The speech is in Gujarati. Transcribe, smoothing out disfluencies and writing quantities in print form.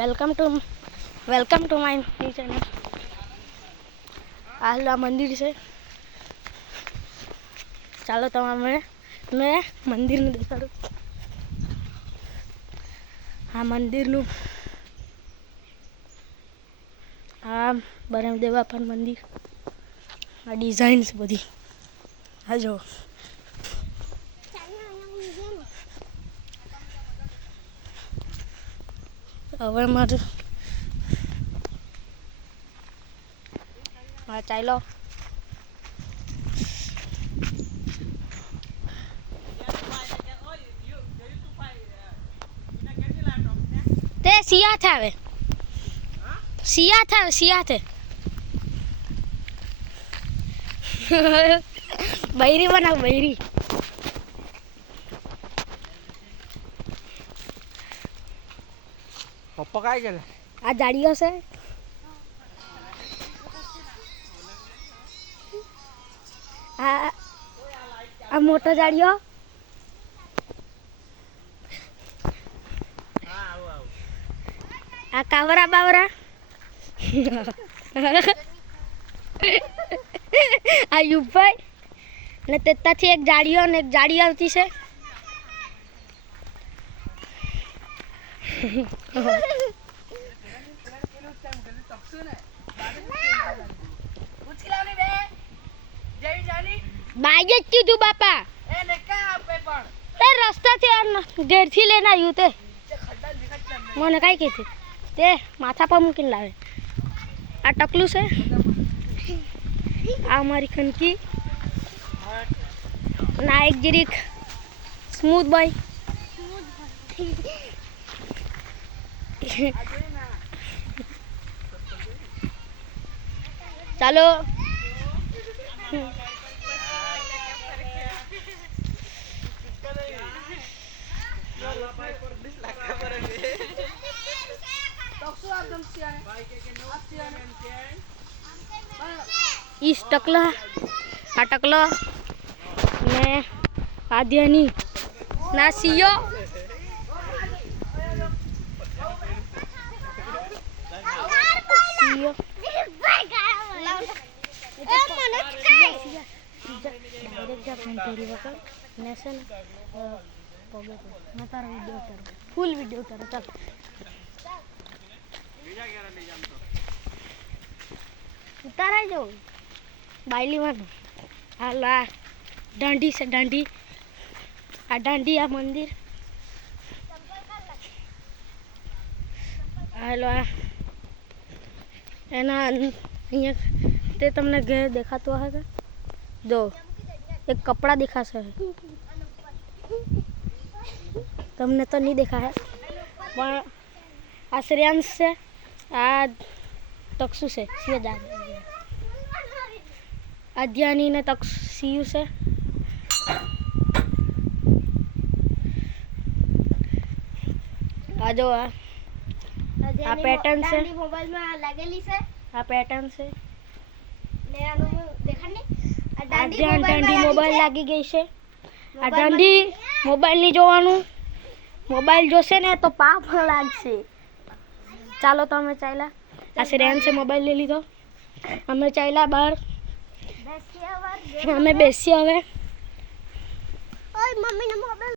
Welcome to my new channel. આ મંદિર છે. ચાલો તમારે મેં મંદિરને દેખાડું. આ મંદિરનું આ બરમદેવ બાપાનું મંદિર. આ ડિઝાઇન્સ બધી આ જો. હવે મારું હા ચાલો. તે સિયા આવે સિયા બૈરી બનાવ બૈરી. પપ્પા काय केलं. આ જાડીઓ છે. આ મોટો જાડીઓ. આ કાવરા બાવરા. આ યુભાઈ ને તેતાથી એક જાડીઓ ને એક જાડી આવતી છે. બાઈ જ કીધું બાપા. એ રસ્તાથી ઘેરથી લઈને આવ્યું તે મને કઈ કીધું તે માથા પર મૂકીને લાવે. આ ટકલું છે. આ મારી ખનકી અને આ એક જીરીક સ્મૂથ બોય. ચાલો ઈસ ટકલા આ ટકલો ને આધ્યાની ના સિયો. ફૂલ વિડીયો ઉતારો ચાલ. ઉતારાઈ જાઉં બાયલીમાં. હાલો આ દાંડી છે દાંડી. આ દાંડી આ મંદિર. હાલો આ એના અહીંયા તે તમને ઘેર દેખાતું હશે. જો એક કપડાં દેખાશે. તમને તો નહીં દેખાય પણ આ શ્રેયાંશ છે. આ તક્ષુ છે સિયા આધ્યાની ને તક્ષિયું છે. આ જો આ પેટર્ન છે. મોબાઈલમાં લાગેલી છે. આ પેટર્ન છે. ને આનું દેખાડ ને આ દાંડી મોબાઈલ લાગી ગઈ છે. આ દાંડી મોબાઈલ નહીં જોવાનું. મોબાઈલ જોશે ને તો પાપ લાગશે. ચાલો તો અમે ચાલ્યા. આ શ્રેયાન છે મોબાઈલ લઈ લીધો. અમે ચાલ્યા બહાર. અમે બેસી હવે. ઓય મમ્મીને મોબાઈલ